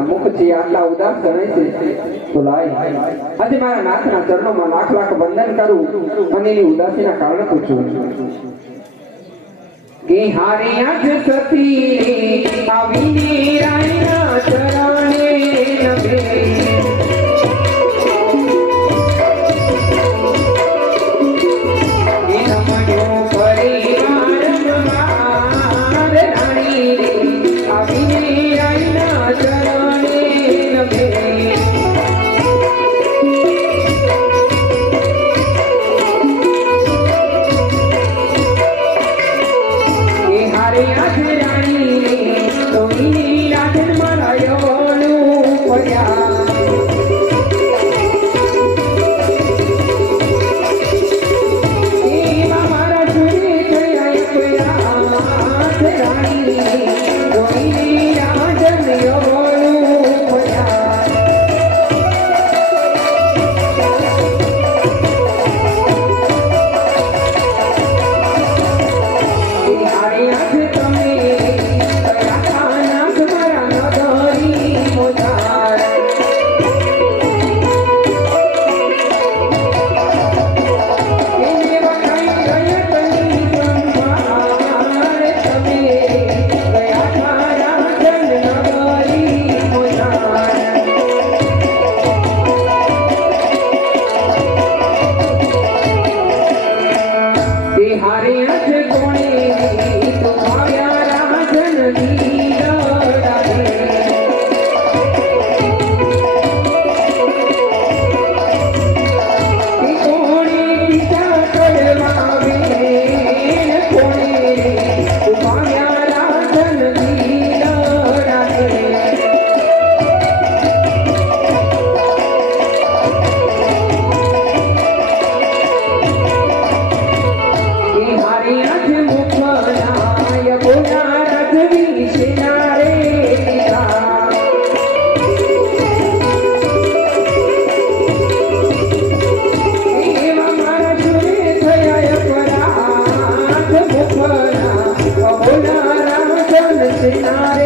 મુખથી આટલા ઉદાસ જણાય છે આજે મારા નાથના ચરણોમાં લાખ લાખ વંદન કરું અને એની ઉદાસીના કારણે પૂછું. કે હારે આજ સતી Amen. Hare Hare